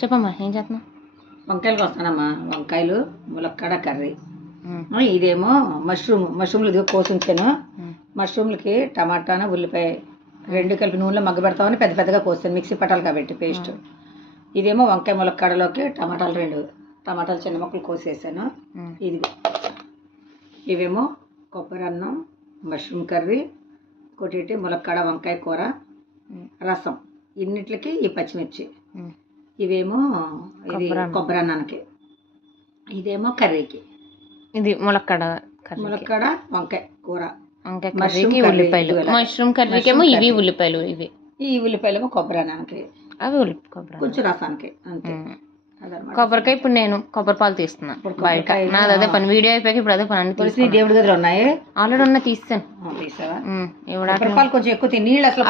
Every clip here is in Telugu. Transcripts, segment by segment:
చెప్పమ్మా ఏం చేస్తున్నావు? వంకాయలకు వస్తానమ్మా. వంకాయలు, ములక్కాడ కర్రీ. ఇదేమో మష్రూమ్లు ఇదిగో కోసి ఉంచాను. మష్రూమ్లకి టమాటాను ఉల్లిపాయ రెండు కలిపి నూనెలో మగ్గ పెడతామని పెద్ద పెద్దగా కోస్తాను, మిక్సీ పట్టాలి కాబట్టి పేస్ట్. ఇదేమో వంకాయ ములక్కాడలోకి టమాటాలు టమాటాలు చిన్న ముక్కలు కోసేసాను. ఇవేమో కొబ్బరి అన్నం, మష్రూమ్ కర్రీ, కొట్టి ములక్కాడ వంకాయ కూర, రసం, ఇన్నిట్లకి ఈ పచ్చిమిర్చి. ఇవేమో ఇది కొబ్బరి అన్నానికి, ఇదేమో కర్రీకి. ఇది ములక్కాడ వంకాయ కూర, మష్రూమ్ కర్రీకేమో ఇవి ఉల్లిపాయలు, ఈ ఉల్లిపాయలేమో కొబ్బరి అన్నానికి, అవి కొంచెం రసానికి అంతే. కొబ్బరికాయ ఇప్పుడు నేను కొబ్బరి పాలు తీస్తున్నా బయట. నాది అదే పని, వీడియో అయిపోయాక ఇప్పుడు అదే పని. తులసి దేవుడి గదిలో ఉన్నాయి, ఆల్రెడీ ఉన్నా తీస్తాను. పాలు కొంచెం ఎక్కువ నీళ్ళు అసలు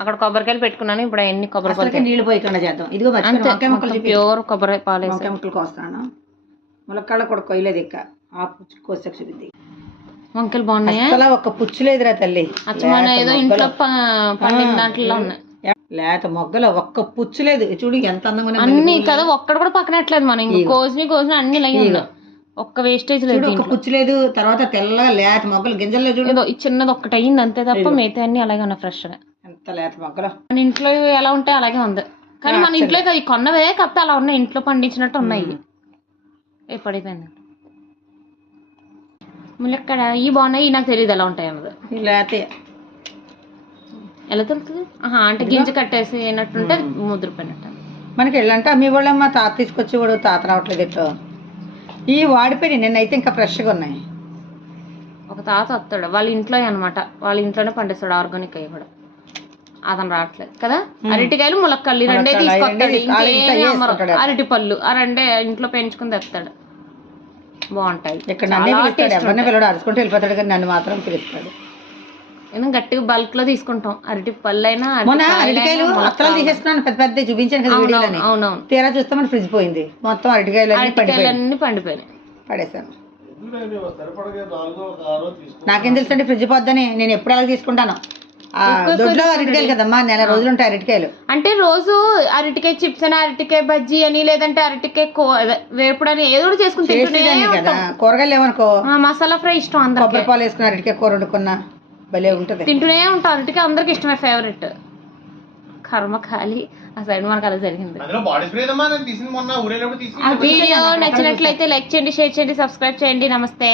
అక్కడ కొబ్బరికాయలు పెట్టుకున్నాను. ఇప్పుడు ఎన్ని కొబ్బరి పాలు నీళ్ళు పోయకుండా చేద్దాం. ఇదిగో ప్యూర్ కొబ్బరి పాలు వంకాయ ముక్కలు కోస్తాను. ములక్కాడ కూడా కొయ్యలేదు, ఇక ఆ పుచ్చు కోసాక చూపింది. వంకాయలు బాగున్నాయా? అసలు ఒక్క పుచ్చు లేదురా తల్లి, ఏదో ఇంట్లో పండిన దాంట్లో ఉన్నాయి. లేత మొగ్గలు ఒక్క పుచ్చు లేదు, చూడు ఎంత అందంగా అన్ని కదా, ఒక్కడ కూడా పక్కనట్లేదు. మనం ఇంక కోసిన అన్ని లైన్ ఒక్క వేస్టేజ్ లేదు, ఒక్క పుచ్చు లేదు. తర్వాత తెల్లగా లేత మొగ్గలు గింజలు చూడు, చిన్నది ఒక్కటి అయ్యింది అంతే తప్ప మిగతా అన్ని అలాగే ఉన్నాయి ఫ్రెష్ గా. ఎంత లేత మొగ్గలు మన ఇంట్లో ఎలా ఉంటాయి అలాగే ఉంది. కానీ మన ఇంట్లో కొన్నవే కాకపోతే అలా ఉన్నాయి, ఇంట్లో పండించినట్టు ఉన్నాయి. ఏ పడిపోయింది ములక్కాడ ఈ బాగున్నాయి, నాకు తెలియదు ఎలా ఉంటాయి అన్నది. లేతే ఎలా తెలుస్తుంది? అంటే గింజ కట్టేసి అయినట్టుంటే ముద్రపోయినట్టు. మనకి వెళ్ళంటే అమ్మి వాళ్ళమ్మ తాత తీసుకొచ్చి కూడా తాత రావట్లేదు ఎట్లో. ఈ వాడిపోయి నిన్నైతే ఇంకా ఫ్రెష్గా ఉన్నాయి. ఒక తాత వస్తాడు వాళ్ళ ఇంట్లో అనమాట, వాళ్ళ ఇంట్లోనే పండిస్తాడు ఆర్గానిక్ అయ్యి కూడా. అతను రావట్లేదు కదా. అరటికాయలు ములక్కాయలు రెండే తీసుకొస్తాడు, ఇంకేమీ అమ్మరు. అరటి పళ్ళు ఆ రెండే ఇంట్లో పెంచుకుని తెస్తాడు, బాగుంటాయి. ఇక్కడ ఎవరిని పిల్లడు అరుచుకుంటూ వెళ్ళిపోతాడు, కానీ నన్ను మాత్రం పిలుస్తాడు. గట్టిగా బల్క్ లో తీసుకుంటాం. అరటి పళ్ళు అయినా అరటికాయలు అత్తలు తీసేస్తున్నాను, పెద్ద పెద్ద చూపించాను కదా వీడియోలని. అవునవును, తీరా చూస్తే మన ఫ్రిడ్జ్ పోయింది, మొత్తం అరటికాయలు అన్ని పండిపోయినాయి, పడేసాను. నాకేం తెలుసు అండి ఫ్రిడ్జ్ పోద్దని, నేను ఎప్పుడు అలా తీసుకుంటాను. దొడ్లో అరటికాయలు కదమ్మా, నెల రోజులు ఉంటాయి అరటికాయలు. అంటే రోజు అరటికాయ చిప్స్ అని, అరటికాయ బజ్జీ అని, లేదంటే అరటికాయ వేపుడు అని ఏదో ఒకటి చేసుకుని కదా. కూరగాయలు ఏమనుకో మసాలా ఫ్రై ఇష్టం అందరూ, కొబ్బరి పాలు వేసుకుని అరటికాయ కూర వండుకున్నా భలే ఉంటది, తింటూనే ఉంటాం. అరటికాయ అందరికి ఇష్టమే, ఫేవరెట్. కర్మ ఖాళీ ఆ సైడ్ మనకు అలా జరిగింది. వీడియో నచ్చినట్లయితే లైక్ చేయండి, షేర్ చేయండి, సబ్స్క్రైబ్ చేయండి. నమస్తే.